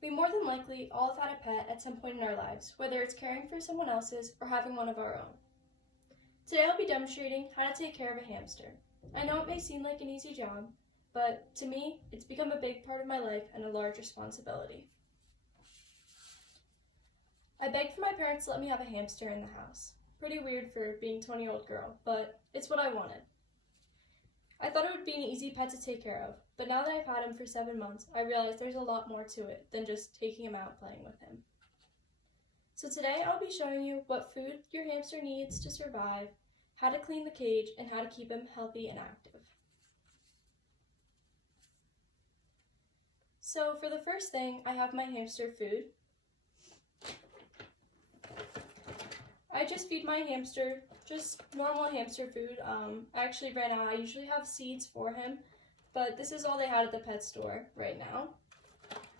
We more than likely all have had a pet at some point in our lives, whether it's caring for someone else's or having one of our own. Today I'll be demonstrating how to take care of a hamster. I know it may seem like an easy job, but to me, it's become a big part of my life and a large responsibility. I begged for my parents to let me have a hamster in the house. Pretty weird for being a 20-year-old girl, but it's what I wanted. I thought it would be an easy pet to take care of, but now that I've had him for 7 months, I realize there's a lot more to it than just taking him out playing with him. So today I'll be showing you what food your hamster needs to survive, how to clean the cage, and how to keep him healthy and active. So for the first thing, I have my hamster food. I just feed my hamster just normal hamster food. I actually ran out. I usually have seeds for him, but this is all they had at the pet store right now.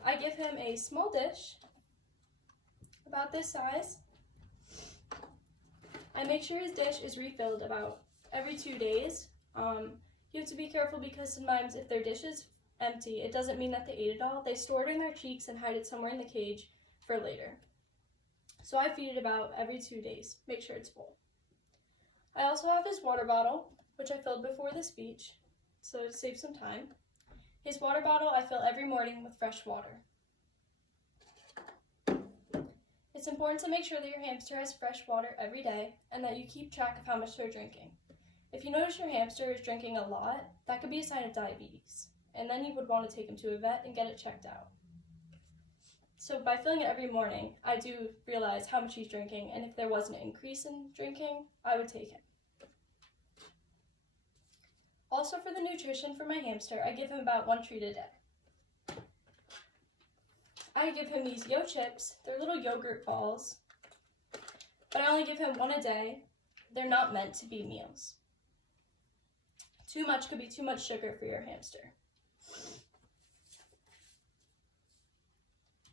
I give him a small dish, about this size. I make sure his dish is refilled about every 2 days. You have to be careful because sometimes if their dish is empty, it doesn't mean that they ate it all. They store it in their cheeks and hide it somewhere in the cage for later. So I feed it about every 2 days, make sure it's full. I also have his water bottle, which I filled before the speech, so to save some time. His water bottle I fill every morning with fresh water. It's important to make sure that your hamster has fresh water every day and that you keep track of how much they're drinking. If you notice your hamster is drinking a lot, that could be a sign of diabetes, and then you would want to take him to a vet and get it checked out. So by filling it every morning, I do realize how much he's drinking, and if there was an increase in drinking, I would take him. Also for the nutrition for my hamster, I give him about 1 treat a day. I give him these Yo Chips. They're little yogurt balls, but I only give him 1 a day. They're not meant to be meals. Too much could be too much sugar for your hamster.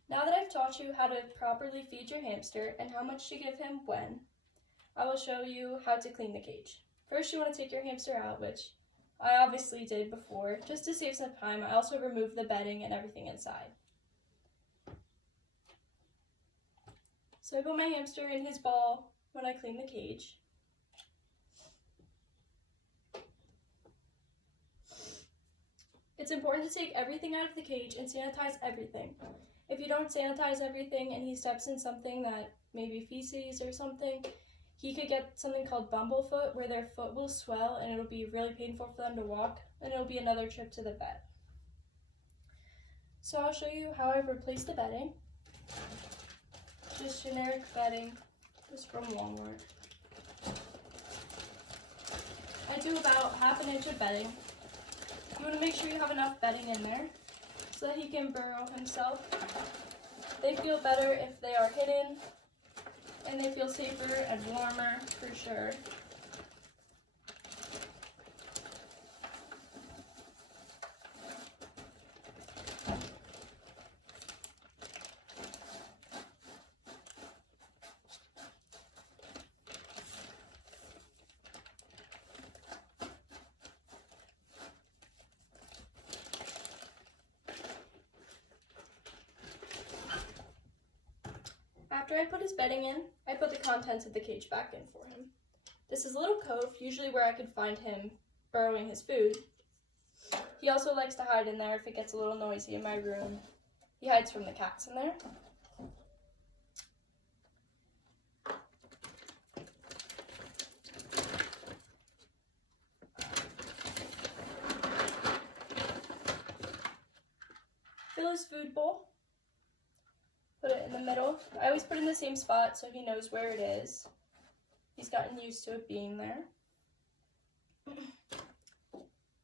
Now that I've taught you how to properly feed your hamster and how much to give him when, I will show you how to clean the cage. First, you want to take your hamster out, which I obviously did before. Just to save some time, I also removed the bedding and everything inside. So I put my hamster in his ball when I clean the cage. It's important to take everything out of the cage and sanitize everything. If you don't sanitize everything and he steps in something that maybe feces or something, he could get something called bumblefoot, where their foot will swell and it'll be really painful for them to walk, and it'll be another trip to the vet. So I'll show you how I've replaced the bedding. Just generic bedding, just from Walmart. I do about 1/2 inch of bedding. You want to make sure you have enough bedding in there so that he can burrow himself. They feel better if they are hidden, and they feel safer and warmer for sure. After I put his bedding in, I put the contents of the cage back in for him. This is a little cove, usually where I could find him burrowing his food. He also likes to hide in there if it gets a little noisy in my room. He hides from the cats in there. Fill his food bowl. Put it in the middle. I always put it in the same spot so he knows where it is. He's gotten used to it being there.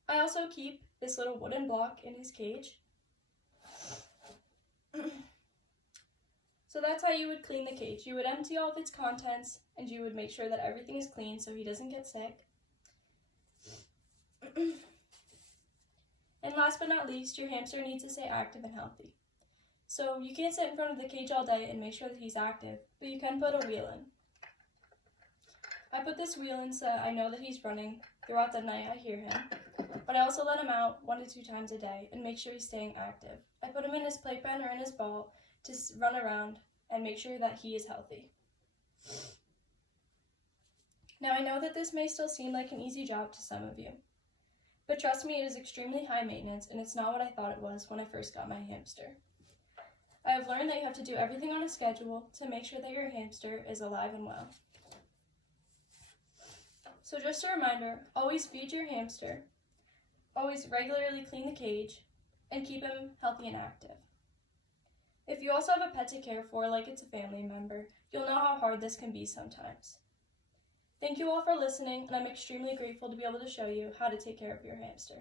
I also keep this little wooden block in his cage. So that's how you would clean the cage. You would empty all of its contents and you would make sure that everything is clean so he doesn't get sick. And last but not least, your hamster needs to stay active and healthy. So you can't sit in front of the cage all day and make sure that he's active, but you can put a wheel in. I put this wheel in so that I know that he's running throughout the night. I hear him. But I also let him out 1 to 2 times a day and make sure he's staying active. I put him in his playpen or in his ball to run around and make sure that he is healthy. Now, I know that this may still seem like an easy job to some of you, but trust me, it is extremely high maintenance, and it's not what I thought it was when I first got my hamster. I have learned that you have to do everything on a schedule to make sure that your hamster is alive and well. So just a reminder, always feed your hamster, always regularly clean the cage, and keep him healthy and active. If you also have a pet to care for, like it's a family member, you'll know how hard this can be sometimes. Thank you all for listening, and I'm extremely grateful to be able to show you how to take care of your hamster.